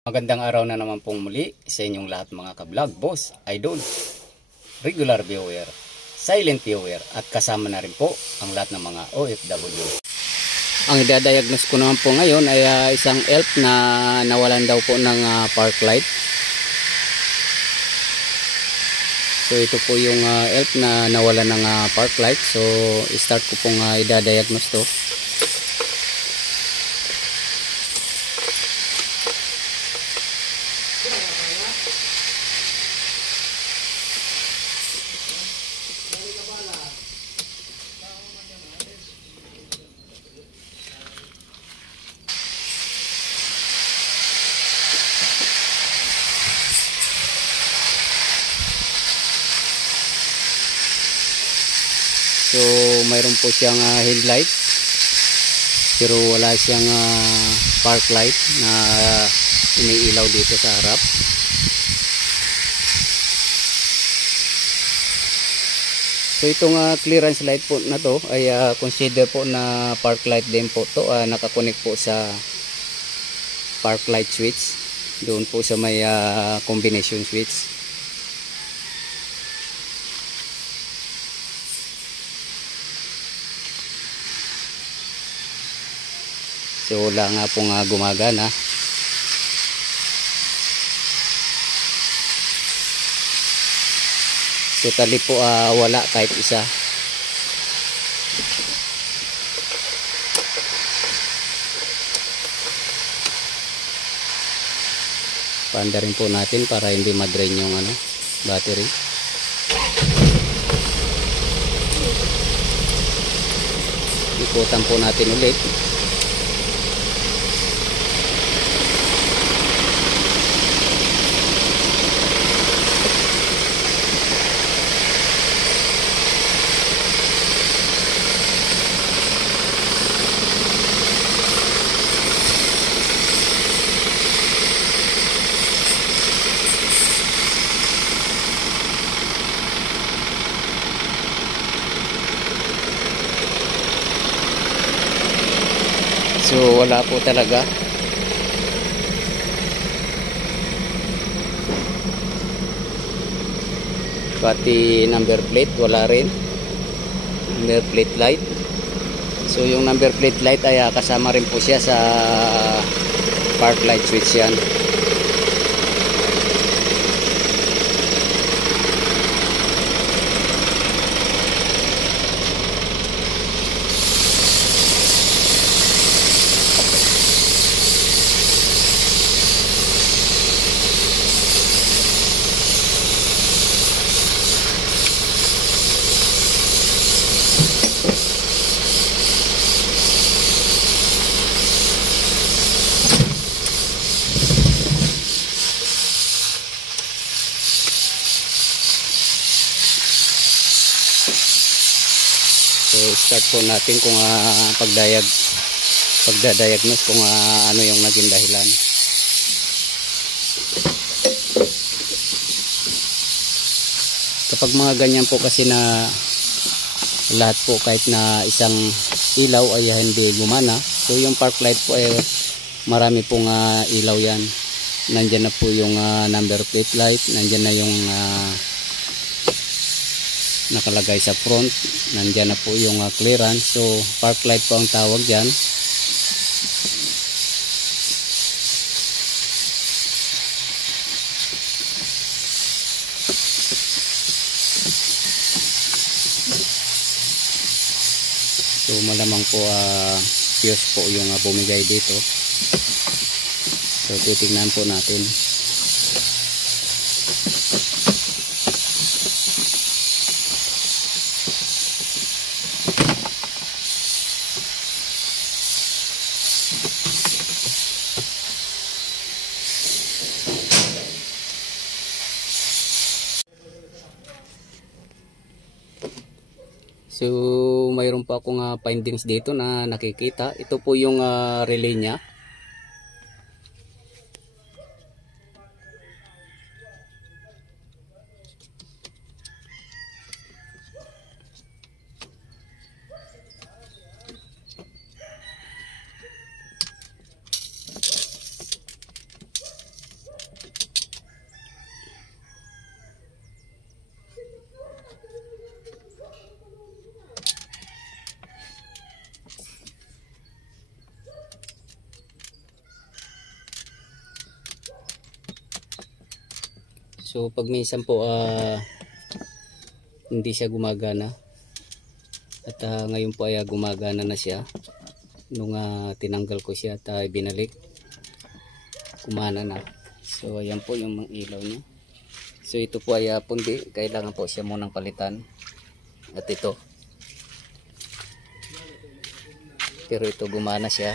Magandang araw na naman pong muli sa inyong lahat mga ka-vlog, boss, idol, regular viewer, silent viewer at kasama na rin po ang lahat ng mga OFW. Ang idadiagnose ko naman po ngayon ay isang elf na nawalan daw po ng park light. So ito po yung elf na nawalan ng park light. So start ko pong idadiagnose to. So mayroon po siyang headlight pero wala siyang park light na iniilaw dito sa harap. So itong clearance light po na to ay consider po na park light din po to. Nakakonect po sa park light switch doon po sa may combination switch. So wala nga pong gumagana. Totally po wala kahit isa. Paanda rin po natin para hindi ma-drain yung battery. Ikutan po natin ulit. So wala po talaga. Pati number plate wala rin. Number plate light. So yung number plate light ay kasama rin po siya sa park light switch yan. So start po natin kung pagdadiagnose kung ano yung naging dahilan. Kapag mga ganyan po kasi na lahat po kahit na isang ilaw ay hindi gumana, so yung park light po ay marami pong ilaw yan. Nandyan na po yung number plate light, nandyan na yung nakalagay sa front, nandyan na po yung clearance. So park light po ang tawag dyan. So malamang po fuse po yung bumigay dito. So titignan po natin. So mayroon pa akong findings dito na nakikita. Ito po yung relay niya. So pag minsan po hindi siya gumagana, at ngayon po ay gumagana na siya. Nung tinanggal ko siya at binalik, kumana na. So ayan po yung mga ilaw niya. So ito po ay pundi, kailangan po siya munang palitan. At ito, pero ito gumana siya.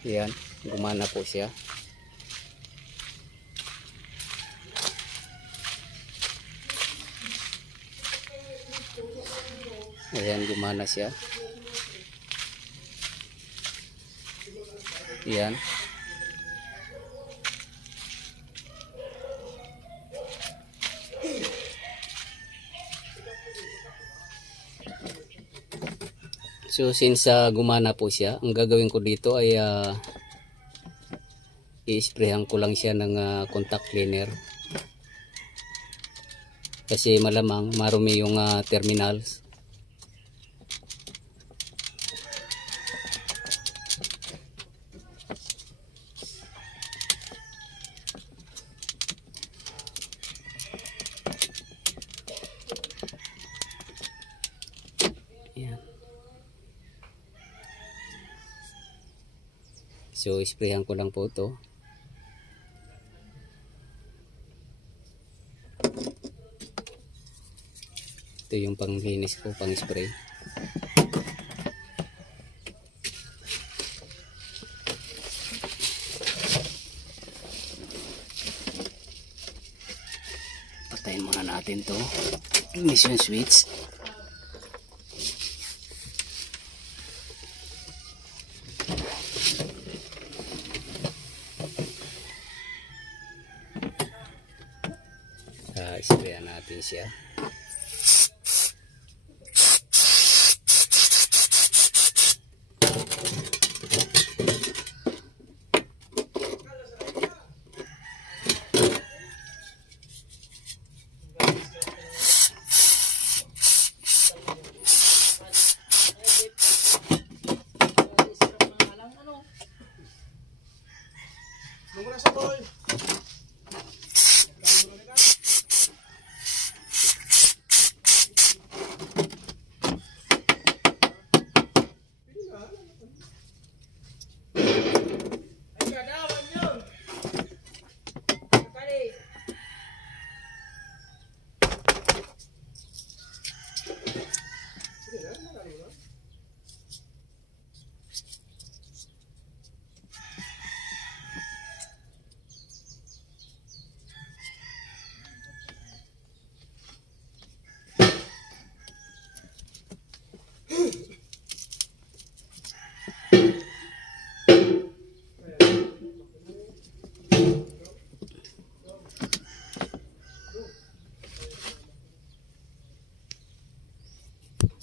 Ayan, gumana po siya. Ayan, gumana siya. Ayan. So since gumana po siya, ang gagawin ko dito ay i-sprayhan ko lang siya ng contact cleaner. Kasi malamang marumi yung terminals. So isprayan ko lang po ito. Ito yung panglinis ko, pang spray. Patayin muna natin to ignition switch. Sprayan natin siya.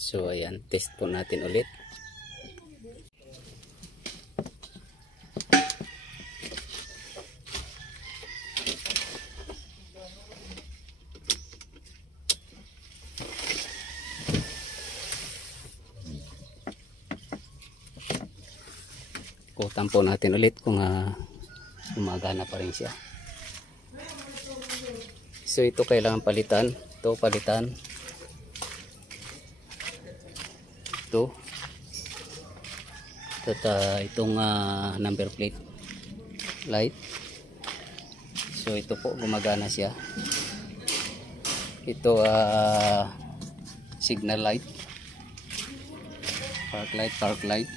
So ayan, test po natin ulit. Kutan po natin ulit kung gumagana pa rin siya. So ito kailangan palitan. Ito palitan. Ito. At itong number plate light. So ito po gumagana siya. Ito signal light. Park light, park light.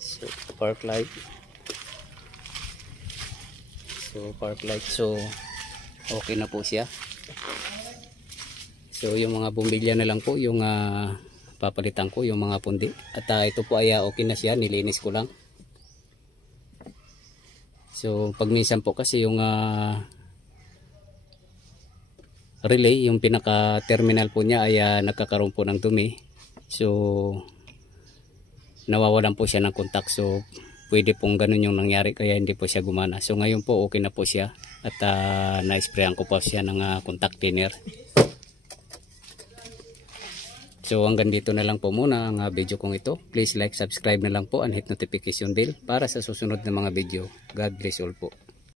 So park light. So park light. So okay na po siya. So yung mga bumbilya na lang po yung papalitan ko, yung mga pundi. At ito po ay okay na siya, nilinis ko lang. So pag minsan po kasi yung relay, yung pinaka terminal po niya ay nagkakaroon po ng dumi. So nawawalan po siya ng contact. So pwede pong ganun yung nangyari, kaya hindi po siya gumana. So ngayon po okay na po siya. At na-sprayan ko po siya ng contact cleaner. So hanggang dito na lang po muna ang video kong ito. Please like, subscribe na lang po and hit notification bell para sa susunod na mga video. God bless all po.